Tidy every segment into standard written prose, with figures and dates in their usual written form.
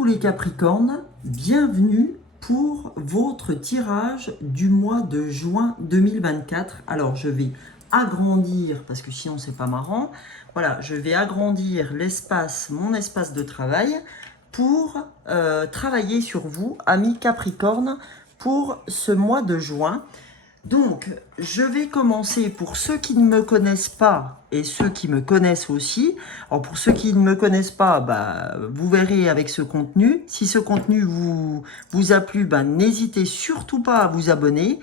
Coucou les Capricornes, bienvenue pour votre tirage du mois de juin 2024. Alors je vais agrandir, parce que sinon c'est pas marrant, voilà, je vais agrandir l'espace, mon espace de travail pour travailler sur vous, amis Capricornes, pour ce mois de juin. Donc, je vais commencer pour ceux qui ne me connaissent pas et ceux qui me connaissent aussi. Alors, pour ceux qui ne me connaissent pas, vous verrez avec ce contenu. Si ce contenu vous a plu, n'hésitez surtout pas à vous abonner.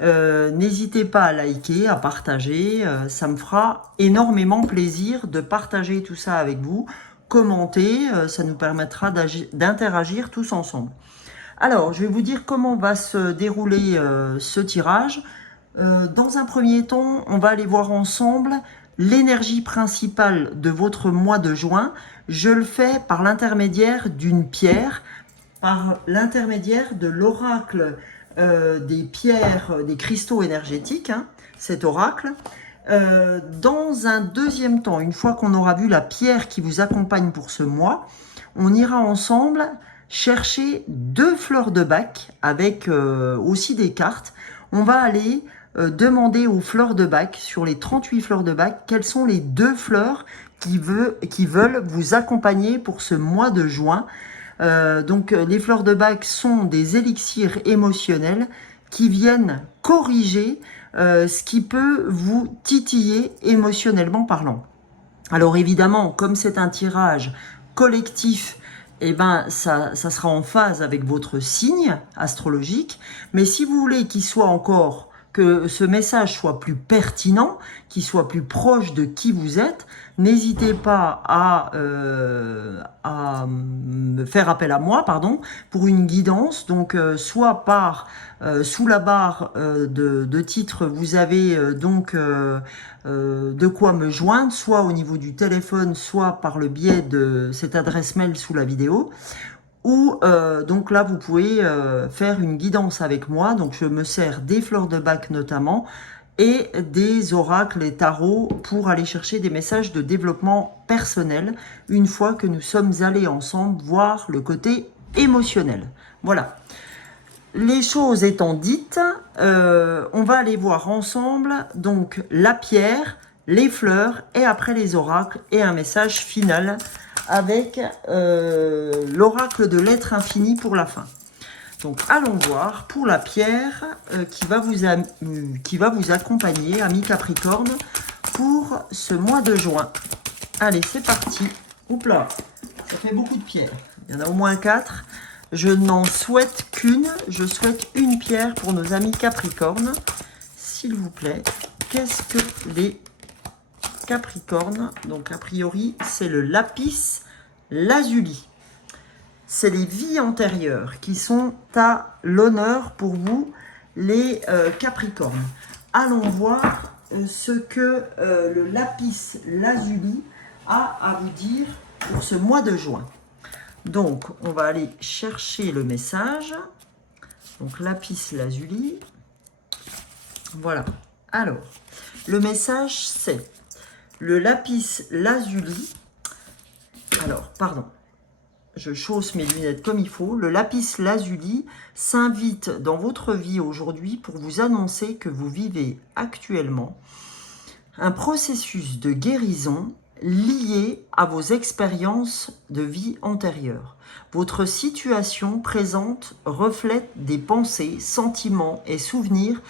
N'hésitez pas à liker, à partager. Ça me fera énormément plaisir de partager tout ça avec vous. Commentez, ça nous permettra d'interagir tous ensemble. Alors, je vais vous dire comment va se dérouler ce tirage. Dans un premier temps, on va aller voir ensemble l'énergie principale de votre mois de juin. Je le fais par l'intermédiaire d'une pierre, par l'intermédiaire de l'oracle des pierres, des cristaux énergétiques, cet oracle. Dans un deuxième temps, une fois qu'on aura vu la pierre qui vous accompagne pour ce mois, on ira ensemble chercher 2 fleurs de bac avec aussi des cartes. On va aller demander aux fleurs de bac, sur les 38 fleurs de bac, quelles sont les 2 fleurs qui veulent vous accompagner pour ce mois de juin. Donc les fleurs de bac sont des élixirs émotionnels qui viennent corriger ce qui peut vous titiller émotionnellement parlant. Alors évidemment, comme c'est un tirage collectif, ça sera en phase avec votre signe astrologique. Mais si vous voulez qu'il soit encore, que ce message soit plus pertinent, qu'il soit plus proche de qui vous êtes, n'hésitez pas à me faire appel à moi, pour une guidance. Donc, soit par sous la barre de titre, vous avez de quoi me joindre, soit au niveau du téléphone, soit par le biais de cette adresse mail sous la vidéo. Ou donc là, vous pouvez faire une guidance avec moi. Donc, je me sers des fleurs de bac notamment et des oracles et tarots pour aller chercher des messages de développement personnel une fois que nous sommes allés ensemble voir le côté émotionnel. Voilà. Les choses étant dites, on va aller voir ensemble donc la pierre, les fleurs et après les oracles et un message final avec l'oracle de l'être infini pour la fin. Donc allons voir pour la pierre qui va vous accompagner, amis Capricorne, pour ce mois de juin. Allez, c'est parti. Oups là, ça fait beaucoup de pierres. Il y en a au moins 4. Je n'en souhaite qu'une. Je souhaite une pierre pour nos amis Capricornes. S'il vous plaît, qu'est-ce que les Capricornes? Donc a priori, c'est le lapis lazuli. C'est les vies antérieures qui sont à l'honneur pour vous, les Capricornes. Allons voir ce que le lapis lazuli a à vous dire pour ce mois de juin. Donc, on va aller chercher le message. Donc, lapis lazuli. Voilà. Alors, le message, c'est le lapis lazuli. Alors, pardon. Je chausse mes lunettes comme il faut. Le lapis lazuli s'invite dans votre vie aujourd'hui pour vous annoncer que vous vivez actuellement un processus de guérison lié à vos expériences de vie antérieures. Votre situation présente reflète des pensées, sentiments et souvenirs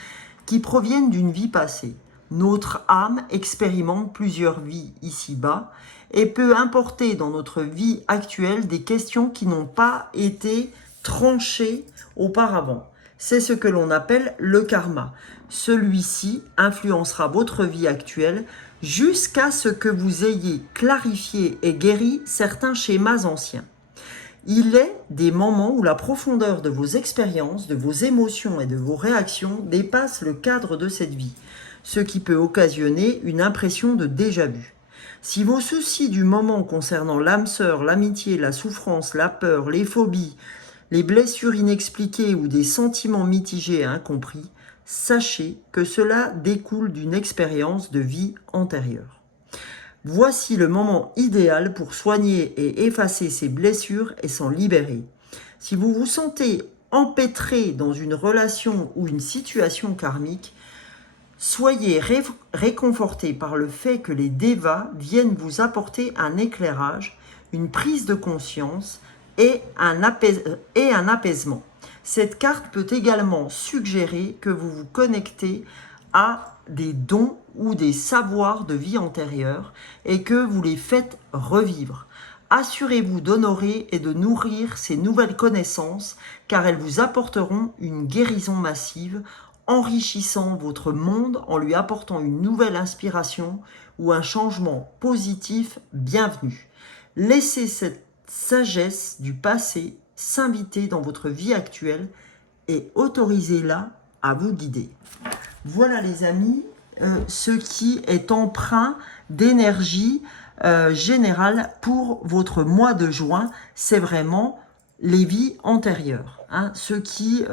qui proviennent d'une vie passée. Notre âme expérimente plusieurs vies ici-bas et peut importer dans notre vie actuelle des questions qui n'ont pas été tranchées auparavant. C'est ce que l'on appelle le karma. Celui-ci influencera votre vie actuelle jusqu'à ce que vous ayez clarifié et guéri certains schémas anciens. Il est des moments où la profondeur de vos expériences, de vos émotions et de vos réactions dépasse le cadre de cette vie, ce qui peut occasionner une impression de déjà-vu. Si vos soucis du moment concernant l'âme sœur, l'amitié, la souffrance, la peur, les phobies, les blessures inexpliquées ou des sentiments mitigés et incompris, sachez que cela découle d'une expérience de vie antérieure. Voici le moment idéal pour soigner et effacer ces blessures et s'en libérer. Si vous vous sentez empêtré dans une relation ou une situation karmique, soyez réconforté par le fait que les devas viennent vous apporter un éclairage, une prise de conscience et un apaisement. Cette carte peut également suggérer que vous vous connectez à des dons ou des savoirs de vie antérieure et que vous les faites revivre. Assurez-vous d'honorer et de nourrir ces nouvelles connaissances car elles vous apporteront une guérison massive, enrichissant votre monde en lui apportant une nouvelle inspiration ou un changement positif bienvenu. Laissez cette sagesse du passé s'inviter dans votre vie actuelle et autorisez-la à vous guider. Voilà les amis, ce qui est empreint d'énergie générale pour votre mois de juin, c'est vraiment les vies antérieures. Hein, ce qui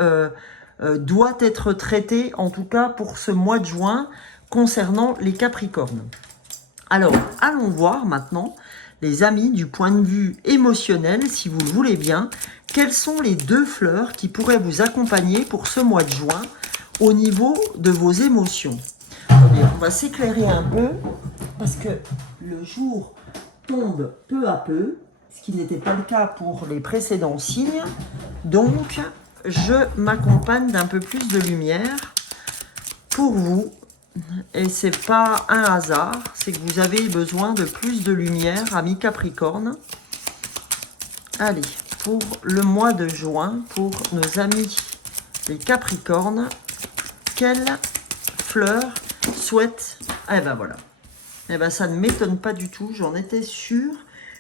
doit être traité, en tout cas pour ce mois de juin, concernant les Capricornes. Alors, allons voir maintenant, les amis, du point de vue émotionnel, si vous le voulez bien, quelles sont les 2 fleurs qui pourraient vous accompagner pour ce mois de juin au niveau de vos émotions. On va s'éclairer un peu parce que le jour tombe peu à peu, ce qui n'était pas le cas pour les précédents signes. Donc, je m'accompagne d'un peu plus de lumière pour vous. Et c'est pas un hasard, c'est que vous avez besoin de plus de lumière, amis Capricorne. Allez, pour le mois de juin, pour nos amis les Capricornes, quelle fleur souhaite... Eh ben voilà. Eh ben ça ne m'étonne pas du tout, j'en étais sûre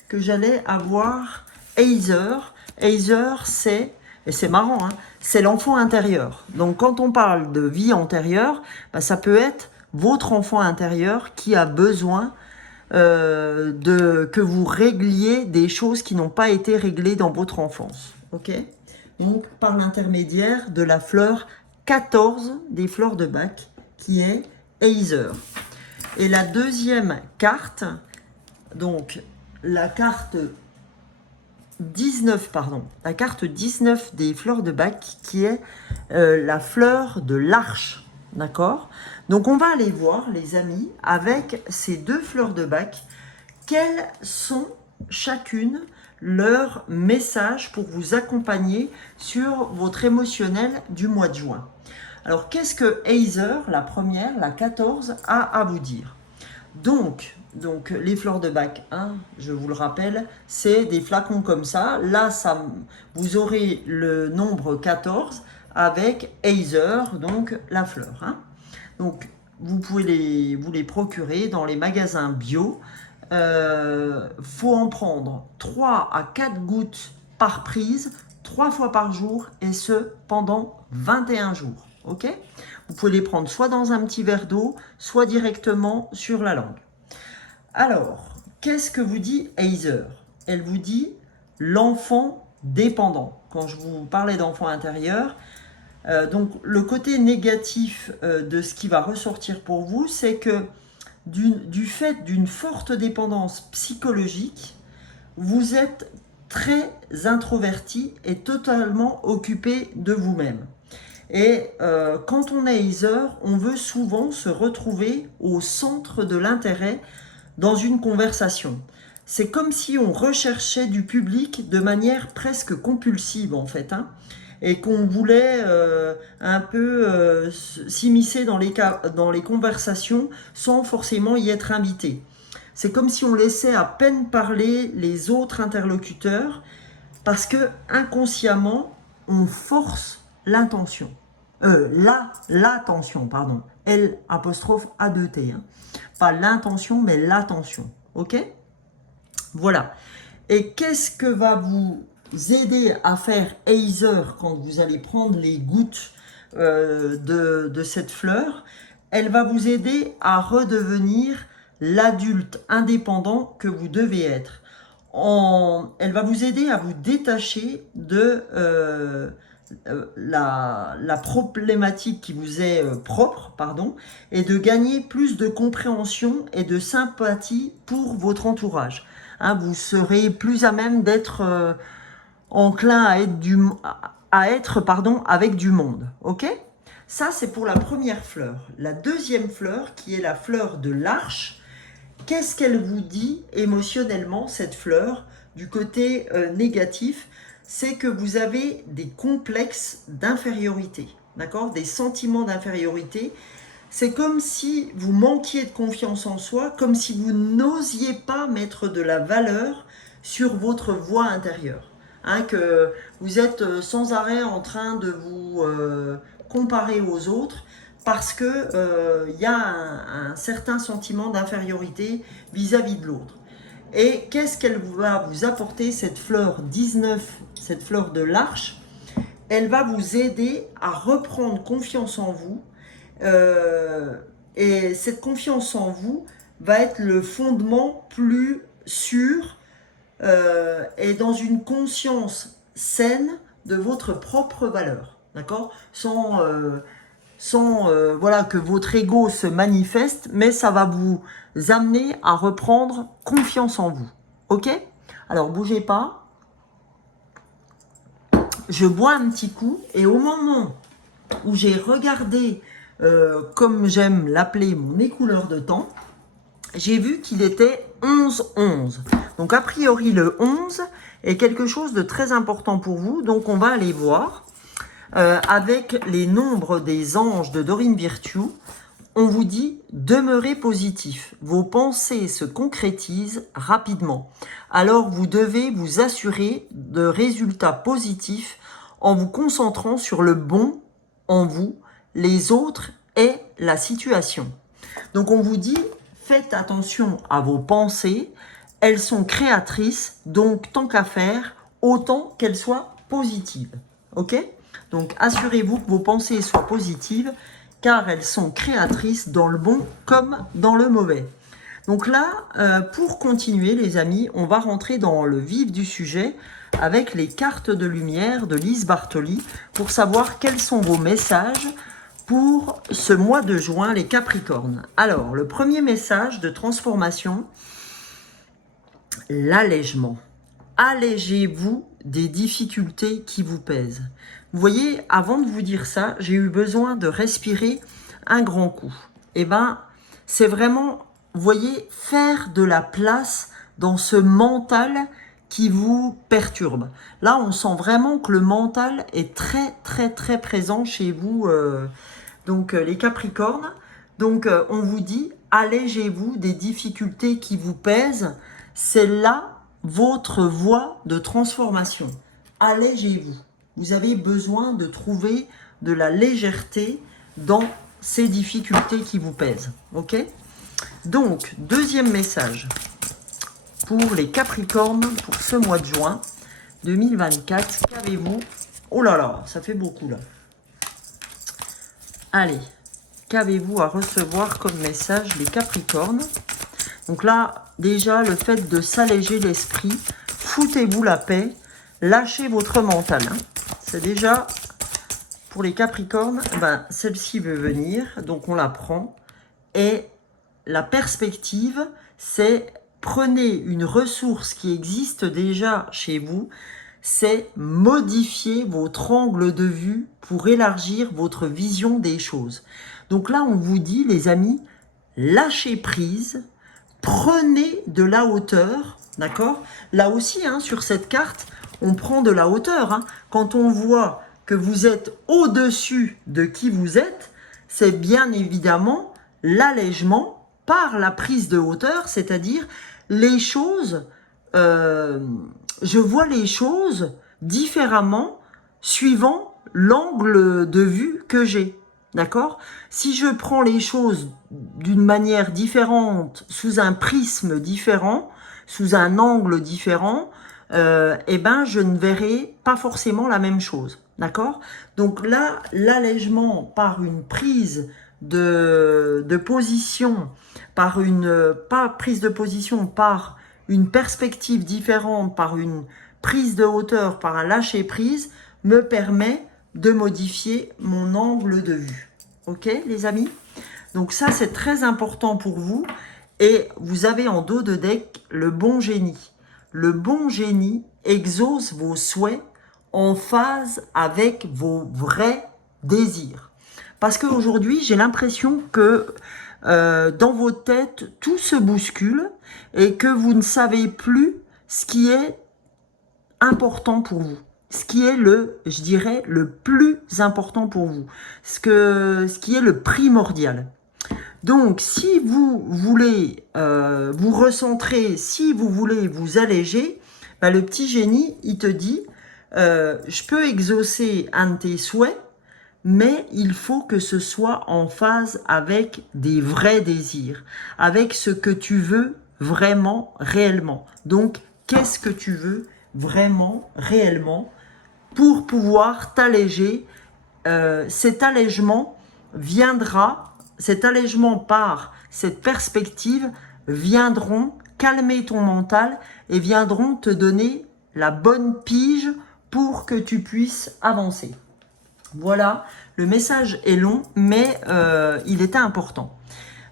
que j'allais avoir Aether. Aether, c'est... Et c'est marrant, hein, c'est l'enfant intérieur. Donc quand on parle de vie antérieure, bah, ça peut être votre enfant intérieur qui a besoin que vous régliez des choses qui n'ont pas été réglées dans votre enfance. Ok ? Donc par l'intermédiaire de la fleur 14 des fleurs de Bach, qui est Aether. Et la deuxième carte, donc la carte 19, pardon, la carte 19 des fleurs de Bach, qui est la fleur de l'arche, d'accord? Donc on va aller voir, les amis, avec ces 2 fleurs de Bach, quels sont chacune leurs messages pour vous accompagner sur votre émotionnel du mois de juin. Alors qu'est-ce que Aether, la première, la 14, a à vous dire? Donc, les fleurs de Bach, hein, je vous le rappelle, c'est des flacons comme ça. Là, vous aurez le nombre 14 avec Aether, donc la fleur. Hein. Donc, vous pouvez vous les procurer dans les magasins bio. Faut en prendre 3 à 4 gouttes par prise, 3 fois par jour, et ce, pendant 21 jours. Ok ? Vous pouvez les prendre soit dans un petit verre d'eau, soit directement sur la langue. Alors, qu'est-ce que vous dit Aether? Elle vous dit l'enfant dépendant. Quand je vous parlais d'enfant intérieur, donc le côté négatif de ce qui va ressortir pour vous, c'est que du fait d'une forte dépendance psychologique, vous êtes très introverti et totalement occupé de vous-même. Et quand on est Aether, on veut souvent se retrouver au centre de l'intérêt dans une conversation. C'est comme si on recherchait du public de manière presque compulsive en fait, hein, et qu'on voulait un peu s'immiscer dans les conversations sans forcément y être invité. C'est comme si on laissait à peine parler les autres interlocuteurs parce que inconsciemment, on force l'intention. L'attention, pardon. L apostrophe A2T. Hein. Pas l'intention, mais l'attention. Ok? Voilà. Et qu'est-ce que va vous aider à faire Aether quand vous allez prendre les gouttes de cette fleur? Elle va vous aider à redevenir l'adulte indépendant que vous devez être. Elle va vous aider à vous détacher de la problématique qui vous est propre, pardon, et de gagner plus de compréhension et de sympathie pour votre entourage. Hein, vous serez plus à même d'être enclin à être pardon, avec du monde. Ok? Ça, c'est pour la première fleur. La deuxième fleur, qui est la fleur de l'arche, qu'est-ce qu'elle vous dit émotionnellement, cette fleur, du côté négatif? C'est que vous avez des complexes d'infériorité, d'accord? Des sentiments d'infériorité. C'est comme si vous manquiez de confiance en soi, comme si vous n'osiez pas mettre de la valeur sur votre voix intérieure. Hein, que vous êtes sans arrêt en train de vous comparer aux autres parce que y a un certain sentiment d'infériorité vis-à-vis de l'autre. Et qu'est-ce qu'elle va vous apporter, cette fleur 19, cette fleur de l'arche? Elle va vous aider à reprendre confiance en vous. Et cette confiance en vous va être le fondement plus sûr et dans une conscience saine de votre propre valeur. D'accord? Sans voilà, que votre ego se manifeste, mais ça va vous amener à reprendre confiance en vous. Ok? Alors, bougez pas. Je bois un petit coup et au moment où j'ai regardé, comme j'aime l'appeler, mon écouleur de temps, j'ai vu qu'il était 11-11. Donc, a priori, le 11 est quelque chose de très important pour vous. Donc, on va aller voir. Avec les nombres des anges de Dorine Virtue, on vous dit « Demeurez positif, vos pensées se concrétisent rapidement. Alors vous devez vous assurer de résultats positifs en vous concentrant sur le bon en vous, les autres et la situation. » Donc on vous dit « Faites attention à vos pensées, elles sont créatrices, donc tant qu'à faire, autant qu'elles soient positives. » Ok ? Donc, assurez-vous que vos pensées soient positives, car elles sont créatrices dans le bon comme dans le mauvais. Donc là, pour continuer, les amis, on va rentrer dans le vif du sujet avec les cartes de lumière de Lise Bartoli pour savoir quels sont vos messages pour ce mois de juin, les Capricornes. Alors, le premier message de transformation, l'allègement. Allégez-vous des difficultés qui vous pèsent. Vous voyez, avant de vous dire ça, j'ai eu besoin de respirer un grand coup. Et ben, c'est vraiment, vous voyez, faire de la place dans ce mental qui vous perturbe. Là, on sent vraiment que le mental est très, très, très présent chez vous, les Capricornes. Donc, on vous dit, allégez-vous des difficultés qui vous pèsent. C'est là votre voie de transformation. Allégez-vous. Vous avez besoin de trouver de la légèreté dans ces difficultés qui vous pèsent. Ok? Donc, deuxième message pour les Capricornes pour ce mois de juin 2024. Qu'avez-vous? Oh là là, ça fait beaucoup là. Allez, qu'avez-vous à recevoir comme message les Capricornes? Donc là, déjà, le fait de s'alléger l'esprit, foutez-vous la paix, lâchez votre mental. Hein. C'est déjà, pour les Capricornes, celle-ci veut venir, donc on la prend. Et la perspective, c'est prenez une ressource qui existe déjà chez vous, c'est modifier votre angle de vue pour élargir votre vision des choses. Donc là, on vous dit, les amis, lâchez prise, prenez de la hauteur, d'accord? Là aussi, hein, sur cette carte, on prend de la hauteur. Hein. Quand on voit que vous êtes au-dessus de qui vous êtes, c'est bien évidemment l'allègement par la prise de hauteur, c'est-à-dire les choses, je vois les choses différemment suivant l'angle de vue que j'ai. D'accord? Si je prends les choses d'une manière différente, sous un prisme différent, sous un angle différent, je ne verrai pas forcément la même chose. D'accord? Donc là, l'allègement par une prise de position, par une perspective différente, par une prise de hauteur, par un lâcher prise, me permet de modifier mon angle de vue. Ok, les amis? Donc ça, c'est très important pour vous. Et vous avez en dos de deck le bon génie. Le bon génie exauce vos souhaits en phase avec vos vrais désirs. Parce qu'aujourd'hui, j'ai l'impression que dans vos têtes, tout se bouscule et que vous ne savez plus ce qui est important pour vous. Ce qui est je dirais, le plus important pour vous. Ce qui est le primordial. Donc, si vous voulez vous recentrer, si vous voulez vous alléger, bah, le petit génie, il te dit, je peux exaucer un de tes souhaits, mais il faut que ce soit en phase avec des vrais désirs, avec ce que tu veux vraiment, réellement. Donc, qu'est-ce que tu veux vraiment, réellement, pour pouvoir t'alléger? Cet allègement par cette perspective viendront calmer ton mental et viendront te donner la bonne pige pour que tu puisses avancer. Voilà, le message est long, mais il était important.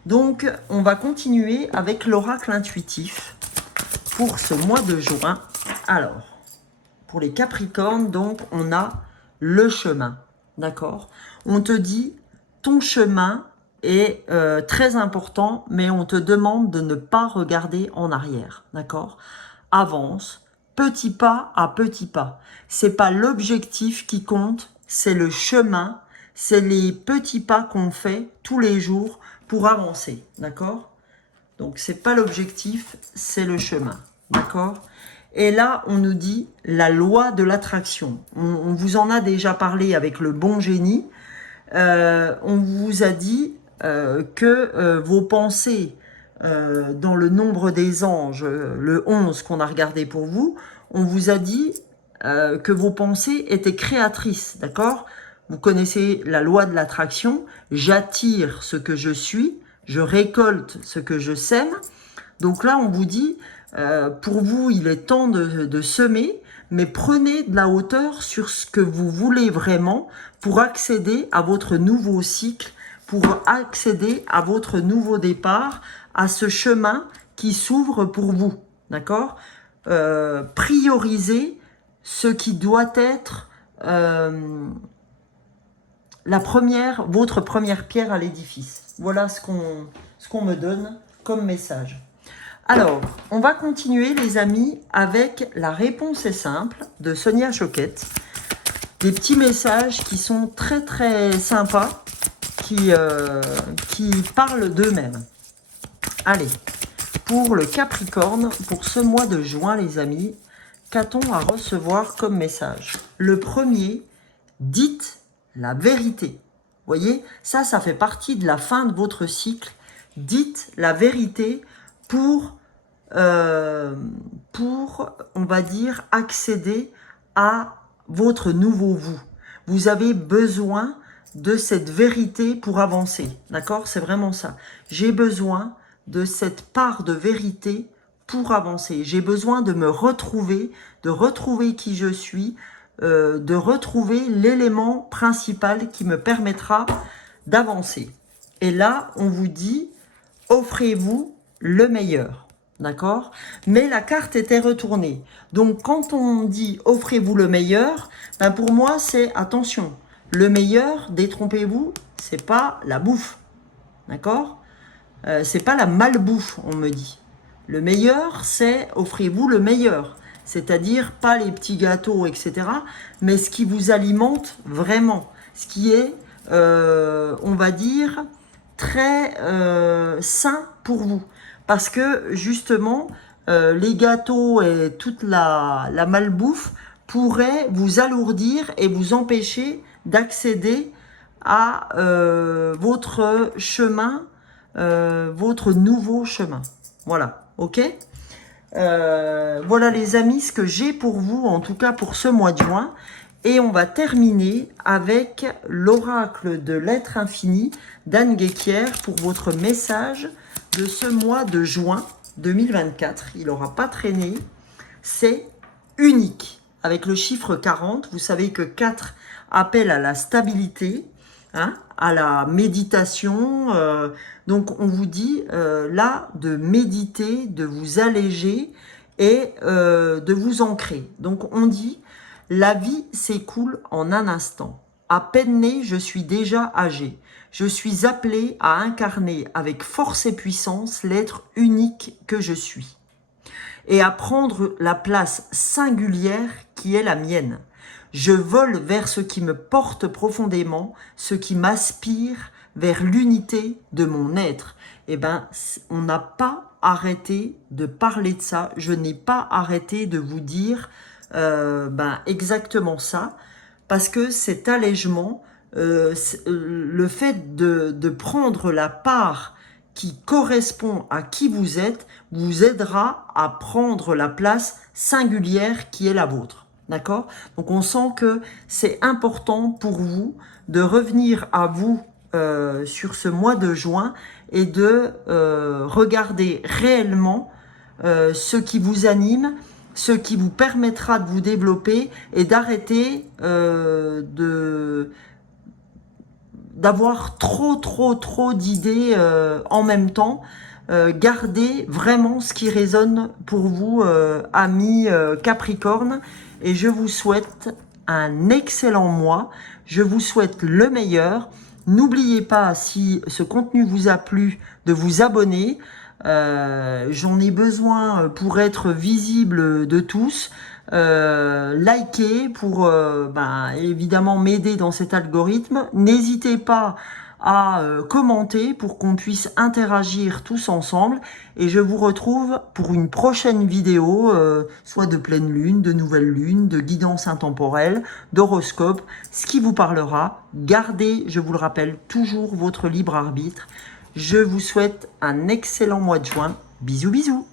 Donc, on va continuer avec l'oracle intuitif pour ce mois de juin. Alors, pour les Capricornes, donc, on a le chemin, d'accord? On te dit, ton chemin est très important, mais on te demande de ne pas regarder en arrière, d'accord? Avance, petit pas à petit pas. C'est pas l'objectif qui compte, c'est le chemin, c'est les petits pas qu'on fait tous les jours pour avancer, d'accord? Donc, c'est pas l'objectif, c'est le chemin, d'accord? Et là, on nous dit la loi de l'attraction. On vous en a déjà parlé avec le bon génie. On vous a dit que vos pensées dans le nombre des anges, le 11 qu'on a regardé pour vous, on vous a dit que vos pensées étaient créatrices, d'accord? Vous connaissez la loi de l'attraction. J'attire ce que je suis, je récolte ce que je sème. Donc là, on vous dit, pour vous, il est temps de semer, mais prenez de la hauteur sur ce que vous voulez vraiment pour accéder à votre nouveau cycle, pour accéder à votre nouveau départ, à ce chemin qui s'ouvre pour vous, d'accord? Priorisez ce qui doit être votre première pierre à l'édifice. Voilà ce qu'on me donne comme message. Alors, on va continuer les amis avec la réponse est simple de Sonia Choquette. Des petits messages qui sont très très sympas, qui parlent d'eux-mêmes. Allez, pour le Capricorne, pour ce mois de juin les amis, qu'a-t-on à recevoir comme message? Le premier, dites la vérité. Vous voyez, ça fait partie de la fin de votre cycle. Dites la vérité pour, on va dire, accéder à votre nouveau vous. Vous avez besoin de cette vérité pour avancer, d'accord? C'est vraiment ça. J'ai besoin de cette part de vérité pour avancer. J'ai besoin de me retrouver, de retrouver qui je suis, de retrouver l'élément principal qui me permettra d'avancer. Et là, on vous dit, offrez-vous le meilleur, d'accord? Mais la carte était retournée. Donc, quand on dit offrez-vous le meilleur, ben pour moi, c'est attention. Le meilleur, détrompez-vous, c'est pas la bouffe, d'accord? C'est pas la malbouffe, on me dit. Le meilleur, c'est offrez-vous le meilleur. C'est-à-dire pas les petits gâteaux, etc. Mais ce qui vous alimente vraiment. Ce qui est, on va dire, très sain pour vous. Parce que justement, les gâteaux et toute la malbouffe pourraient vous alourdir et vous empêcher d'accéder à votre chemin, votre nouveau chemin. Voilà, ok? Voilà les amis, ce que j'ai pour vous, en tout cas pour ce mois de juin. Et on va terminer avec l'oracle de l'être infini d'Anne Guéquière pour votre message de ce mois de juin 2024. Il n'aura pas traîné, c'est unique. avec le chiffre 40. Vous savez que 4 appelle à la stabilité, hein, à la méditation. Donc, on vous dit là de méditer, de vous alléger et de vous ancrer. Donc, on dit, la vie s'écoule en un instant. À peine né, je suis déjà âgé. Je suis appelé à incarner avec force et puissance l'être unique que je suis et à prendre la place singulière qui est la mienne. Je vole vers ce qui me porte profondément, ce qui m'aspire vers l'unité de mon être. Eh bien, on n'a pas arrêté de parler de ça. Je n'ai pas arrêté de vous dire exactement ça, parce que cet allègement, le fait de prendre la part qui correspond à qui vous êtes, vous aidera à prendre la place singulière qui est la vôtre. D'accord? Donc on sent que c'est important pour vous de revenir à vous sur ce mois de juin et de regarder réellement ce qui vous anime, ce qui vous permettra de vous développer et d'arrêter d'avoir trop d'idées en même temps. Gardez vraiment ce qui résonne pour vous, amis Capricorne, et je vous souhaite un excellent mois. Je vous souhaite le meilleur. N'oubliez pas, si ce contenu vous a plu, de vous abonner. J'en ai besoin pour être visible de tous. Likez pour évidemment m'aider dans cet algorithme. N'hésitez pas à commenter pour qu'on puisse interagir tous ensemble, et je vous retrouve pour une prochaine vidéo, soit de pleine lune, de nouvelle lune, de guidance intemporelle, d'horoscope, ce qui vous parlera. Gardez, je vous le rappelle, toujours votre libre arbitre. Je vous souhaite un excellent mois de juin. Bisous bisous.